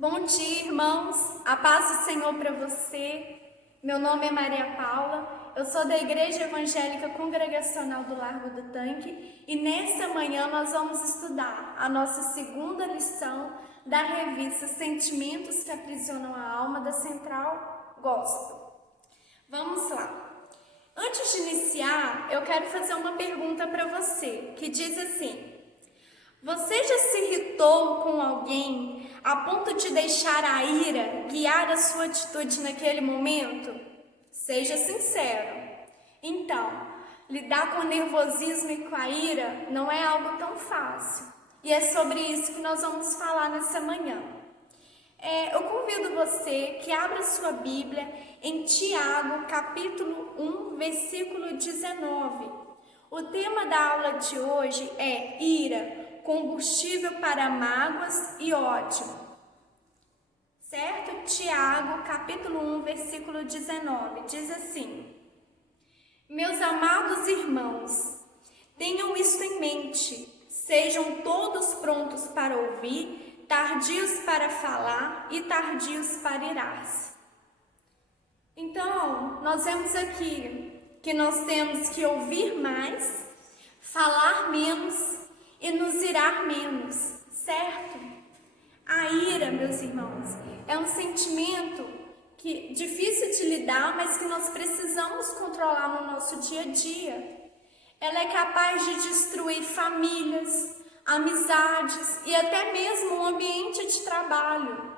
Bom dia, irmãos. A paz do Senhor para você. Meu nome é Maria Paula. Eu sou da Igreja Evangélica Congregacional do Largo do Tanque e nesta manhã nós vamos estudar a nossa segunda lição da revista Sentimentos que Aprisionam a Alma da Central Gospel. Vamos lá. Antes de iniciar, eu quero fazer uma pergunta para você, que diz assim: você já se irritou com alguém a ponto de deixar a ira guiar a sua atitude naquele momento? Seja sincero. Então, lidar com o nervosismo e com a ira não é algo tão fácil. E é sobre isso que nós vamos falar nessa manhã. Eu convido você que abra sua Bíblia em Tiago, capítulo 1, versículo 19. O tema da aula de hoje é ira, combustível para mágoas e ódio. Certo? Tiago, capítulo 1, versículo 19, diz assim: meus amados irmãos, tenham isto em mente, sejam todos prontos para ouvir, tardios para falar e tardios para irar-se. Então, nós vemos aqui que nós temos que ouvir mais, falar menos e nos irar menos, certo? A ira, meus irmãos, é um sentimento difícil de lidar, mas que nós precisamos controlar no nosso dia a dia. Ela é capaz de destruir famílias, amizades e até mesmo o ambiente de trabalho.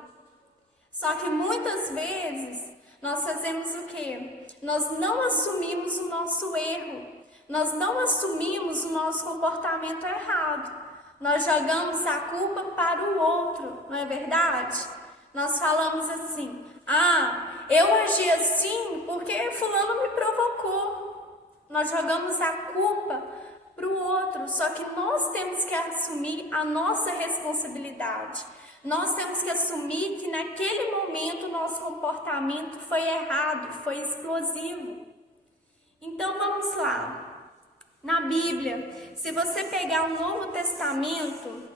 Só que muitas vezes nós fazemos o quê? Nós não assumimos o nosso erro. Nós não assumimos o nosso comportamento errado. Nós jogamos a culpa para o outro, não é verdade? Nós falamos assim: eu agi assim porque fulano me provocou. Nós jogamos a culpa para o outro, só que nós temos que assumir a nossa responsabilidade. Nós temos que assumir que naquele momento o nosso comportamento foi errado, foi explosivo. Então vamos lá. Na Bíblia, se você pegar o Novo Testamento,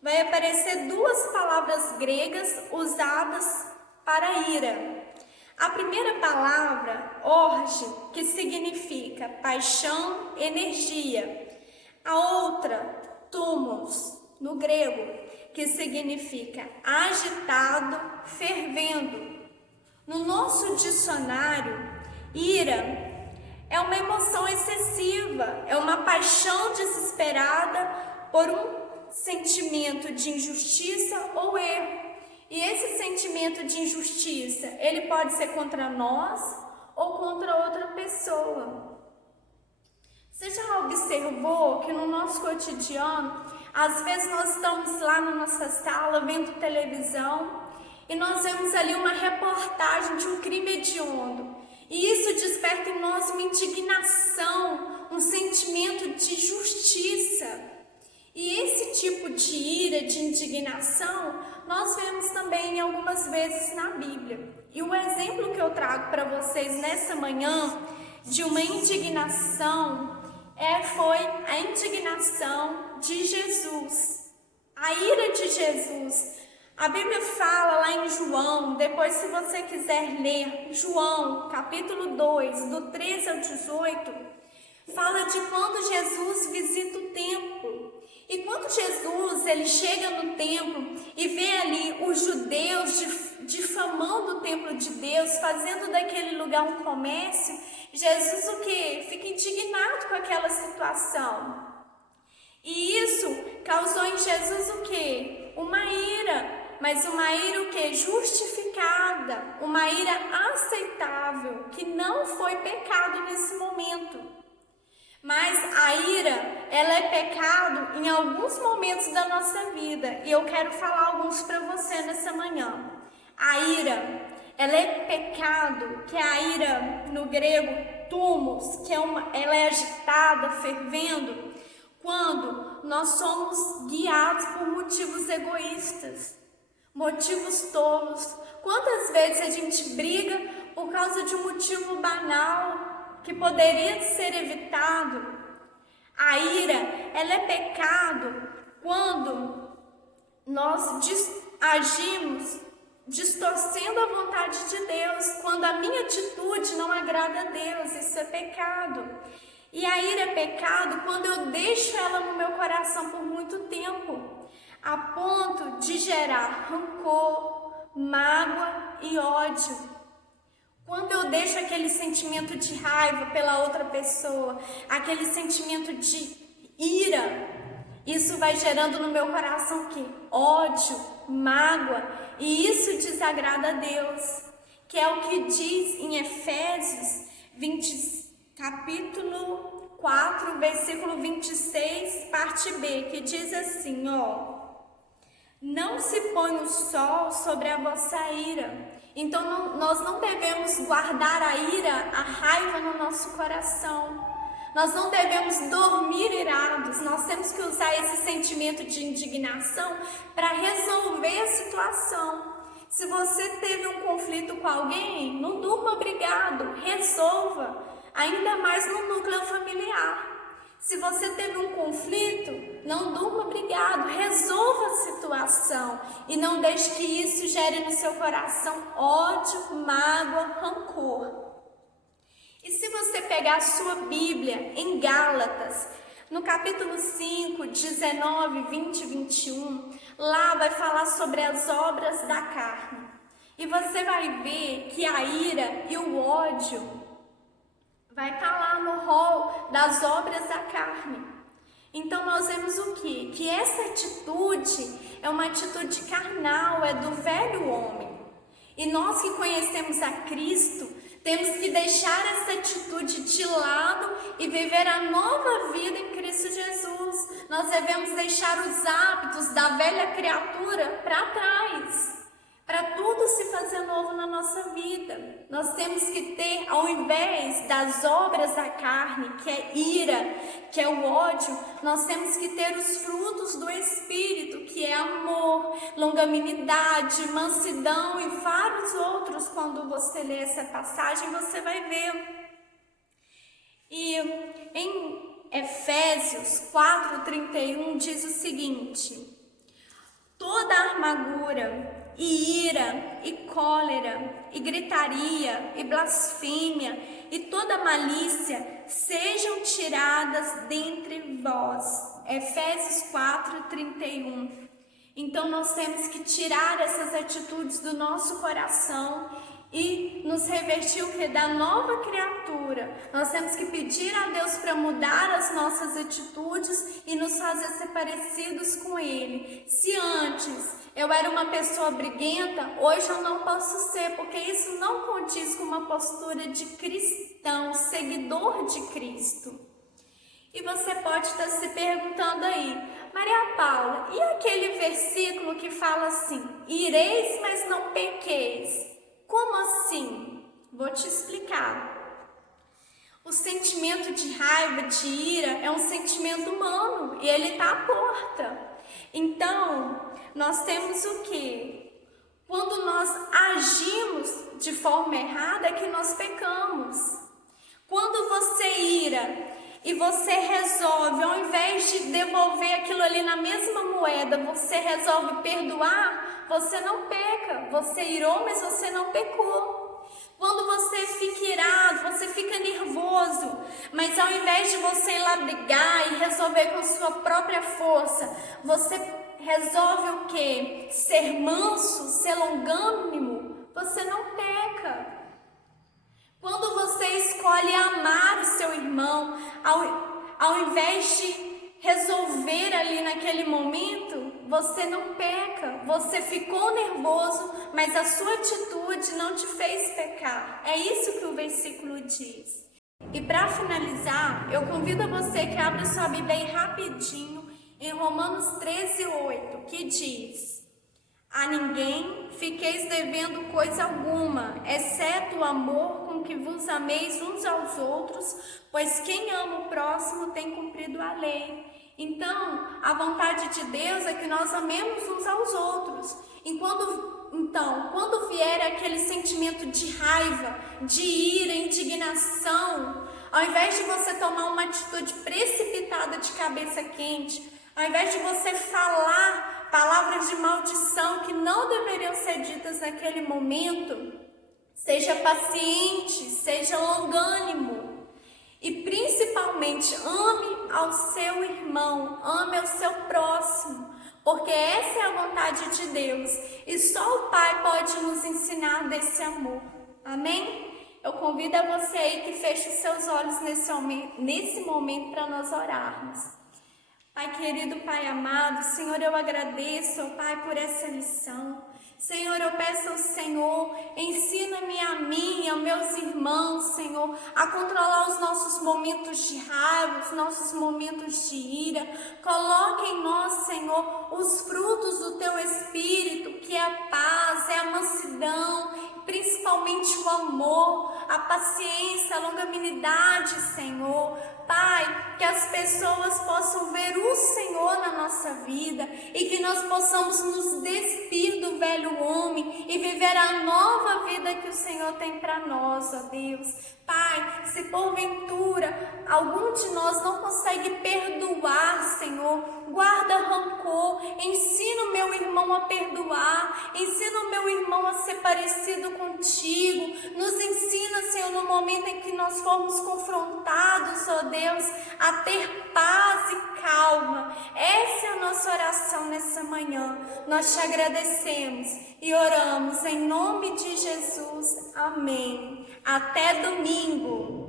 vai aparecer duas palavras gregas usadas para ira. A primeira palavra, orge, que significa paixão, energia. A outra, thumos, no grego, que significa agitado, fervendo. No nosso dicionário, ira é uma emoção excessiva, é uma paixão desesperada por um sentimento de injustiça ou erro. E esse sentimento de injustiça, ele pode ser contra nós ou contra outra pessoa. Você já observou que no nosso cotidiano, às vezes nós estamos lá na nossa sala vendo televisão e nós vemos ali uma reportagem de um crime hediondo. E isso desperta em nós uma indignação, um sentimento de justiça. E esse tipo de ira, de indignação, nós vemos também algumas vezes na Bíblia. E o exemplo que eu trago para vocês nessa manhã de uma indignação foi a indignação de Jesus. A ira de Jesus. A Bíblia fala lá em João, depois se você quiser ler, João, capítulo 2, do 13 ao 18, fala de quando Jesus visita o templo. E quando Jesus ele chega no templo e vê ali os judeus difamando o templo de Deus, fazendo daquele lugar um comércio, Jesus o quê? Fica indignado com aquela situação. E isso causou em Jesus o quê? Uma ira. Mas uma ira o quê? Justificada, uma ira aceitável, que não foi pecado nesse momento. Mas a ira, ela é pecado em alguns momentos da nossa vida. E eu quero falar alguns para você nessa manhã. A ira, ela é pecado, que é a ira no grego, thumos, que ela é agitada, fervendo, quando nós somos guiados por motivos egoístas. Motivos tolos. Quantas vezes a gente briga por causa de um motivo banal que poderia ser evitado? A ira, ela é pecado quando nós agimos distorcendo a vontade de Deus, quando a minha atitude não agrada a Deus. Isso é pecado. E a ira é pecado quando eu deixo ela no meu coração por muito tempo, a ponto de gerar rancor, mágoa e ódio. Quando eu deixo aquele sentimento de raiva pela outra pessoa, aquele sentimento de ira, isso vai gerando no meu coração o quê? Ódio, mágoa, e isso desagrada a Deus, que é o que diz em Efésios capítulo 4, versículo 26, parte B, que diz assim, não se põe o sol sobre a vossa ira. Então nós não devemos guardar a ira, a raiva no nosso coração. Nós não devemos dormir irados. Nós temos que usar esse sentimento de indignação para resolver a situação. Se você teve um conflito com alguém, não durma brigado, resolva, ainda mais no núcleo familiar. Se você teve um conflito, não durma brigado, resolva a situação e não deixe que isso gere no seu coração ódio, mágoa, rancor. E se você pegar a sua Bíblia em Gálatas, no capítulo 5, 19, 20 e 21, lá vai falar sobre as obras da carne. E você vai ver que a ira e o ódio vai estar lá no rol das obras da carne. Então nós vemos o quê? Que essa atitude é uma atitude carnal, é do velho homem. E nós que conhecemos a Cristo, temos que deixar essa atitude de lado e viver a nova vida em Cristo Jesus. Nós devemos deixar os hábitos da velha criatura para trás, para tudo se fazer novo na nossa vida. Nós temos que ter, ao invés das obras da carne, que é ira, que é o ódio, nós temos que ter os frutos do Espírito, que é amor, longanimidade, mansidão e vários outros. Quando você lê essa passagem, você vai ver. E em Efésios 4:31 diz o seguinte: toda amargura e ira, e cólera, e gritaria, e blasfêmia, e toda malícia, sejam tiradas dentre vós. Efésios 4:31. Então nós temos que tirar essas atitudes do nosso coração e nos revestir o que? Da nova criatura. Nós temos que pedir a Deus para mudar as nossas atitudes e nos fazer ser parecidos com Ele. Se antes eu era uma pessoa briguenta, hoje eu não posso ser, porque isso não condiz com uma postura de cristão, seguidor de Cristo. E você pode estar se perguntando aí, Maria Paula, e aquele versículo que fala assim, ireis, mas não pequeis? Como assim? Vou te explicar. O sentimento de raiva, de ira, é um sentimento humano e ele está à porta. Então, nós temos o quê? Quando nós agimos de forma errada é que nós pecamos. Quando você ira e você resolve, ao invés de devolver aquilo ali na mesma moeda, você resolve perdoar, você não peca. Você irou, mas você não pecou. Quando você fica irado, você fica nervoso, mas ao invés de você ir lá brigar e resolver com sua própria força, você resolve o quê? Ser manso, ser longânimo, você não peca. Quando você escolhe amar o seu irmão, ao invés de resolver ali naquele momento, você não peca. Você ficou nervoso, mas a sua atitude não te fez pecar. É isso que o versículo diz. E para finalizar, eu convido a você que abra sua Bíblia aí rapidinho em Romanos 13:8, que diz: a ninguém fiqueis devendo coisa alguma, exceto o amor com que vos ameis uns aos outros, pois quem ama o próximo tem cumprido a lei. Então, a vontade de Deus é que nós amemos uns aos outros. Então, quando vier aquele sentimento de raiva, de ira, indignação, ao invés de você tomar uma atitude precipitada de cabeça quente, Ao invés de você falar palavras de maldição que não deveriam ser ditas naquele momento, seja paciente, seja longânimo e principalmente ame ao seu irmão, ame ao seu próximo, porque essa é a vontade de Deus e só o Pai pode nos ensinar desse amor. Amém? Eu convido a você aí que feche os seus olhos nesse momento para nós orarmos. Pai querido, Pai amado, Senhor, eu agradeço, ó Pai, por essa lição. Senhor, eu peço ao Senhor, ensina-me a mim e aos meus irmãos, Senhor, a controlar os nossos momentos de raiva, os nossos momentos de ira. Coloque em nós, Senhor, os frutos do Teu Espírito, que é a paz, é a mansidão, principalmente o amor, a paciência, a longanimidade, Senhor. Pai, que as pessoas possam ver o Senhor na nossa vida e que nós possamos nos despir do velho homem e viver a nova vida que o Senhor tem para nós, ó Deus. Pai, se porventura algum de nós não consegue perdoar, Senhor, guarda rancor, ensina o meu irmão a perdoar, ensina o meu irmão a ser parecido contigo, nos ensina, Senhor, no momento em que nós formos confrontados, ó Deus, a ter paz e calma. Essa é a nossa oração nessa manhã. Nós te agradecemos e oramos em nome de Jesus. Amém. Até domingo.